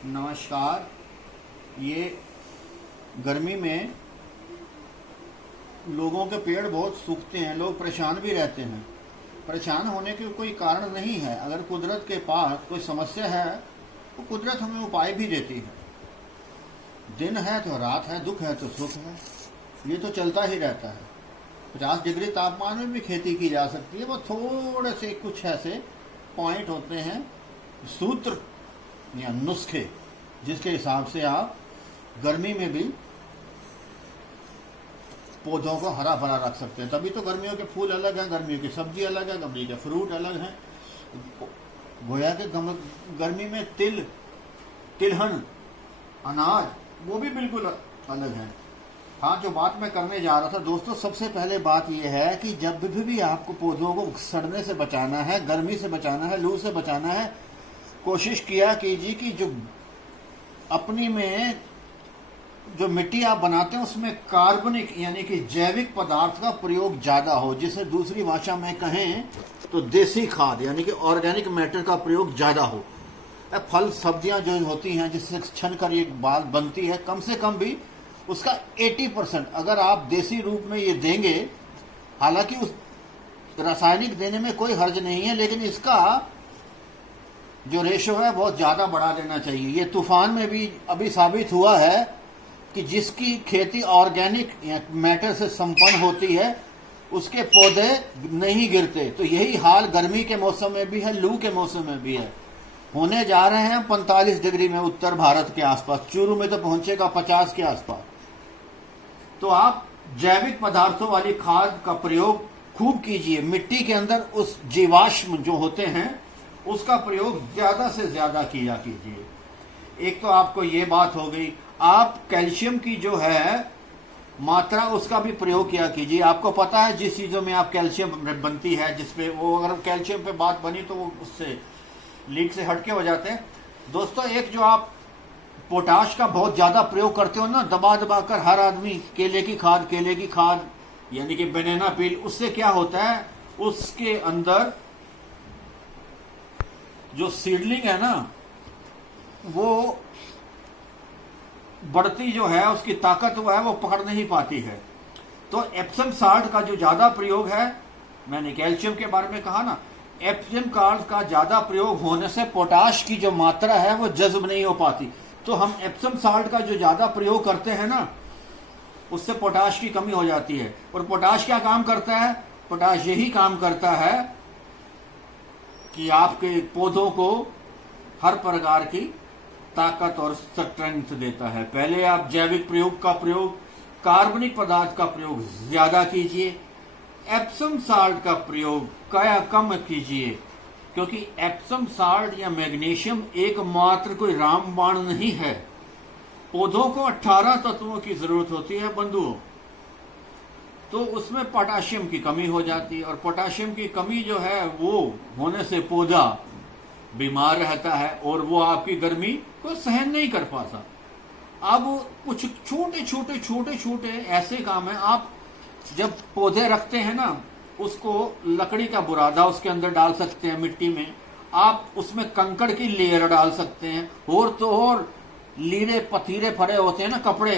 नमस्कार। ये गर्मी में लोगों के पेड़ बहुत सूखते हैं, लोग परेशान भी रहते हैं। परेशान होने के कोई कारण नहीं है। अगर कुदरत के पास कोई समस्या है तो कुदरत हमें उपाय भी देती है। दिन है तो रात है, दुख है तो सुख है, ये तो चलता ही रहता है। 50 डिग्री तापमान में भी खेती की जा सकती है। वो थोड़े से कुछ ऐसे पॉइंट होते हैं, सूत्र या नुस्खे, जिसके हिसाब से आप गर्मी में भी पौधों को हरा भरा रख सकते हैं। तभी तो गर्मियों के फूल अलग हैं, गर्मियों की सब्जी अलग है, गर्मी के फ्रूट अलग हैं। गोया के गर्मी में तिलहन, अनाज, वो भी बिल्कुल अलग है। हाँ, जो बात मैं करने जा रहा था दोस्तों, सबसे पहले बात यह है कि जब भी आपको पौधों को सड़ने से बचाना है, गर्मी से बचाना है, लू से बचाना है, कोशिश किया कीजिए कि जो अपनी में जो मिट्टी आप बनाते हैं उसमें कार्बनिक यानी कि जैविक पदार्थ का प्रयोग ज़्यादा हो, जिसे दूसरी भाषा में कहें तो देसी खाद यानी कि ऑर्गेनिक मैटर का प्रयोग ज़्यादा हो। फल सब्जियां जो होती हैं जिससे छन कर ये बाल बनती है, कम से कम भी उसका 80% अगर आप देसी रूप में ये देंगे, हालांकि उस रासायनिक देने में कोई हर्ज नहीं है, लेकिन इसका जो रेशो है बहुत ज़्यादा बढ़ा देना चाहिए। ये तूफान में भी अभी साबित हुआ है कि जिसकी खेती ऑर्गेनिक मैटर से संपन्न होती है उसके पौधे नहीं गिरते। तो यही हाल गर्मी के मौसम में भी है, लू के मौसम में भी है। होने जा रहे हैं 45 डिग्री में उत्तर भारत के आसपास, चूरू में तो पहुंचेगा 50 के आसपास। तो आप जैविक पदार्थों वाली खाद का प्रयोग खूब कीजिए। मिट्टी के अंदर उस जीवाश्म जो होते हैं उसका प्रयोग ज्यादा से ज्यादा किया कीजिए। एक तो आपको ये बात हो गई। आप कैल्शियम की जो है मात्रा उसका भी प्रयोग किया कीजिए। आपको पता है जिस चीजों में आप कैल्शियम बनती है, जिसपे वो अगर कैल्शियम पे बात बनी तो वो उससे लीक से हटके हो जाते हैं। दोस्तों, एक जो आप पोटाश का बहुत ज्यादा प्रयोग करते हो ना, दबा दबा कर हर आदमी, केले की खाद यानी कि बनाना पील, उससे क्या होता है, उसके अंदर जो सीडलिंग है ना, वो बढ़ती जो है उसकी ताकत वो है वो पकड़ नहीं पाती है। तो एप्सम साल्ट का जो ज्यादा प्रयोग है, मैंने कैल्शियम के बारे में कहा ना, एप्सम साल्ट का ज्यादा प्रयोग होने से पोटाश की जो मात्रा है वो जज्ब नहीं हो पाती। तो हम एप्सम साल्ट का जो ज्यादा प्रयोग करते हैं ना, उससे पोटाश की कमी हो जाती है। और पोटाश क्या काम करता है? पोटाश यही काम करता है कि आपके पौधों को हर प्रकार की ताकत और स्ट्रेंथ देता है। पहले आप जैविक प्रयोग, कार्बनिक पदार्थ का प्रयोग ज्यादा कीजिए, एप्सम साल्ट का प्रयोग कम कीजिए, क्योंकि एप्सम साल्ट या मैग्नीशियम एकमात्र कोई रामबाण नहीं है। पौधों को 18 तत्वों की जरूरत होती है बंधुओं, तो उसमें पोटाशियम की कमी हो जाती है। और पोटाशियम की कमी जो है वो होने से पौधा बीमार रहता है और वो आपकी गर्मी को सहन नहीं कर पाता। अब कुछ छोटे छोटे ऐसे काम है। आप जब पौधे रखते हैं ना, उसको लकड़ी का बुरादा उसके अंदर डाल सकते हैं मिट्टी में, आप उसमें कंकड़ की लेयर डाल सकते हैं, और तो और लीरे पतीरे फरे होते हैं ना कपड़े,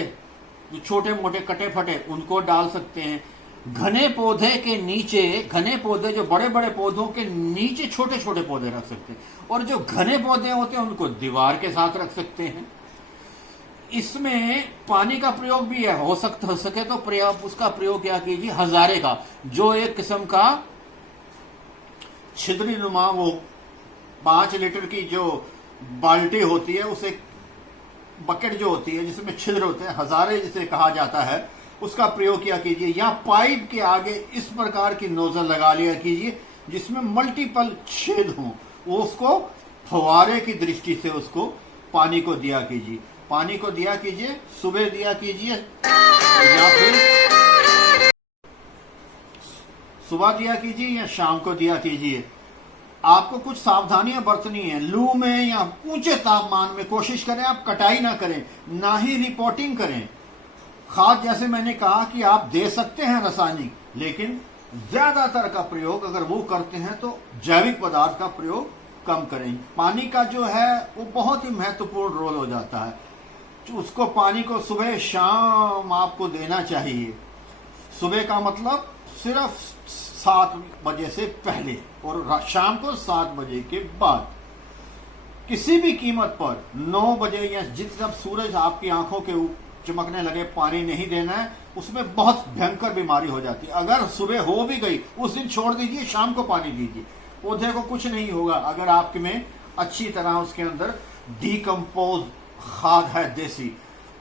जो छोटे मोटे कटे फटे, उनको डाल सकते हैं। घने पौधे के नीचे, घने पौधे जो बड़े बड़े पौधों के नीचे छोटे छोटे पौधे रख सकते हैं, और जो घने पौधे होते हैं उनको दीवार के साथ रख सकते हैं। इसमें पानी का प्रयोग भी है, हो सके तो उसका प्रयोग क्या कीजिए, हजारे का, जो एक किस्म का छिद्री नुमा, वो 5 लीटर की जो बाल्टी होती है, उसे बकेट जो होती है जिसमें छिद्र होते हैं, हजारे जिसे कहा जाता है, उसका प्रयोग किया कीजिए। या पाइप के आगे इस प्रकार की नोजल लगा लिया कीजिए जिसमें मल्टीपल छेद हों, वो उसको फवारे की दृष्टि से उसको पानी को दिया कीजिए। पानी को दिया कीजिए, सुबह दिया कीजिए या फिर सुबह दिया कीजिए या शाम को दिया कीजिए। आपको कुछ सावधानियां बरतनी है। लू में या ऊंचे तापमान में कोशिश करें आप कटाई ना करें, ना ही रिपोर्टिंग करें। खाद जैसे मैंने कहा कि आप दे सकते हैं रासायनिक, लेकिन ज्यादातर का प्रयोग अगर वो करते हैं तो जैविक पदार्थ का प्रयोग कम करें। पानी का जो है वो बहुत ही महत्वपूर्ण रोल हो जाता है। उसको पानी को सुबह शाम आपको देना चाहिए। सुबह का मतलब सिर्फ 7 बजे से पहले और शाम को 7 बजे के बाद। किसी भी कीमत पर 9 बजे या जब सूरज आपकी आंखों के चमकने लगे पानी नहीं देना है, उसमें बहुत भयंकर बीमारी हो जाती है। अगर सुबह हो भी गई उस दिन छोड़ दीजिए, शाम को पानी दीजिए, पौधे को कुछ नहीं होगा अगर आपके में अच्छी तरह उसके अंदर डीकम्पोज खाद है देसी।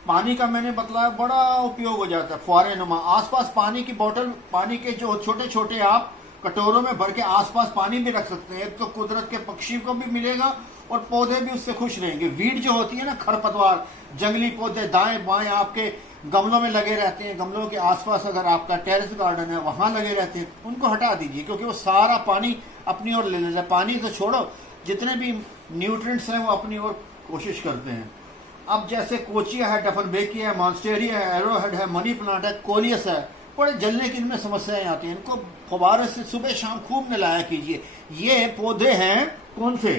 पानी का मैंने बतलाया बड़ा उपयोग हो जाता है। फुहारे नुमा आसपास पानी की बोतल, पानी के जो छोटे छोटे आप कटोरों में भर के आसपास पानी भी रख सकते हैं। तो कुदरत के पक्षी को भी मिलेगा और पौधे भी उससे खुश रहेंगे। वीड जो होती है ना, खरपतवार, जंगली पौधे दाएं बाएं आपके गमलों में लगे रहते हैं, गमलों के आसपास अगर आपका टेरेस गार्डन है वहां लगे रहते हैं, उनको हटा दीजिए, क्योंकि वो सारा पानी अपनी ओर ले लेता है। पानी तो छोड़ो, जितने भी न्यूट्रिएंट्स हैं वो अपनी ओर कोशिश करते हैं। अब जैसे कोचिया है, डफनबेकिया है, मॉन्स्टेरिया है, एरोहेड है, मनी प्लांट है, कोलियस है, बड़े जलने की इनमें समस्याएं आती हैं। इनको फव्वारे से सुबह शाम खूब नलाया कीजिए। ये पौधे हैं कौन से?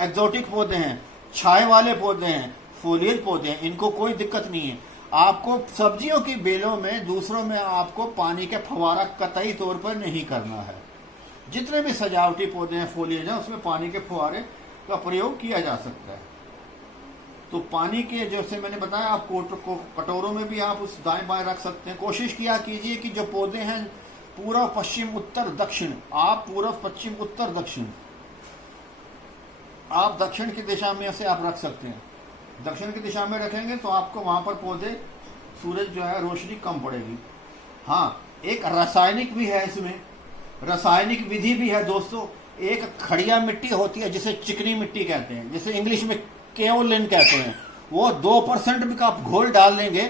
एक्सोटिक पौधे हैं, छाए वाले पौधे हैं, फोलियर पौधे हैं, इनको कोई दिक्कत नहीं है। आपको सब्जियों की बेलों में, दूसरों में आपको पानी के फव्वारा कतई तौर पर नहीं करना है। जितने भी सजावटी पौधे हैं, फोलियज हैं, उसमें पानी के फव्वारे का प्रयोग किया जा सकता है। तो पानी के जैसे मैंने बताया, आप कटोरों में भी आप उस दाएं बाएं रख सकते हैं। कोशिश किया कीजिए कि जो पौधे हैं पूर्व पश्चिम उत्तर दक्षिण, आप पूर्व पश्चिम उत्तर दक्षिण, आप दक्षिण की दिशा में से आप रख सकते हैं। दक्षिण की दिशा में रखेंगे तो आपको वहां पर पौधे, सूरज जो है रोशनी कम पड़ेगी। हाँ, एक रासायनिक भी है इसमें, रासायनिक विधि भी है दोस्तों। एक खड़िया मिट्टी होती है जिसे चिकनी मिट्टी कहते हैं, जिसे इंग्लिश में केओलिन कहते हैं। वो 2% भी आप घोल डाल देंगे,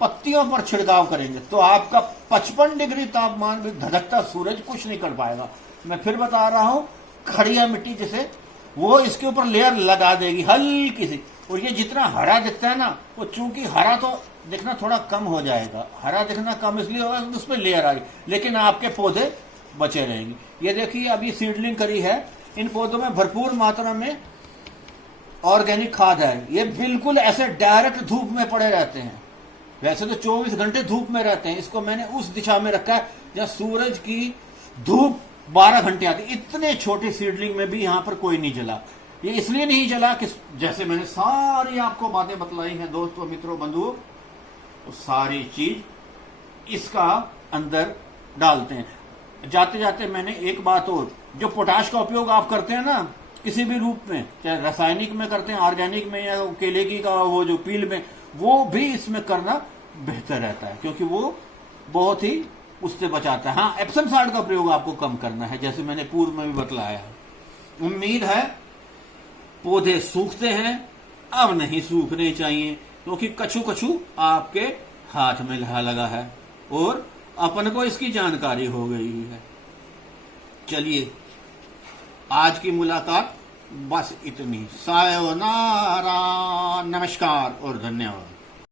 पत्तियों पर छिड़काव करेंगे तो आपका 55 डिग्री तापमान भी धधकता सूरज कुछ नहीं कर पाएगा। मैं फिर बता रहा हूं, खड़िया मिट्टी जिसे, वो इसके ऊपर लेयर लगा देगी हल्की सी। और ये जितना हरा दिखता है ना, वो चूंकि हरा तो दिखना थोड़ा कम हो जाएगा, हरा दिखना कम इसलिए होगा उस पर लेयर आ गई, लेकिन आपके पौधे बचे रहेंगे। ये देखिए अभी सीडलिंग करी है, इन पौधों में भरपूर मात्रा में ऑर्गेनिक खाद है। ये बिल्कुल ऐसे डायरेक्ट धूप में पड़े रहते हैं, वैसे तो 24 घंटे धूप में रहते हैं। इसको मैंने उस दिशा में रखा है जहां सूरज की धूप 12 घंटे आती। इतने छोटे सीडलिंग में भी यहां पर कोई नहीं जला। ये इसलिए नहीं जला कि जैसे मैंने सारी आपको बातें बतलाई हैं दोस्तों, मित्रों, बंधुओं, तो सारी चीज इसका अंदर डालते हैं। जाते जाते मैंने एक बात और, जो पोटाश का उपयोग आप करते हैं ना किसी भी रूप में, चाहे रासायनिक में करते हैं, ऑर्गेनिक में, या केले की का वो जो पील में, वो भी इसमें करना बेहतर रहता है, क्योंकि वो बहुत ही उससे बचाता है। हाँ, एप्सम साल्ट का प्रयोग आपको कम करना है, जैसे मैंने पूर्व में भी बतलाया है। उम्मीद है पौधे सूखते हैं, अब नहीं सूखने चाहिए, क्योंकि कछू कछू आपके हाथ में लगा है और अपन को इसकी जानकारी हो गई है। चलिए, आज की मुलाकात बस इतनी। सायोनारा, नमस्कार और धन्यवाद।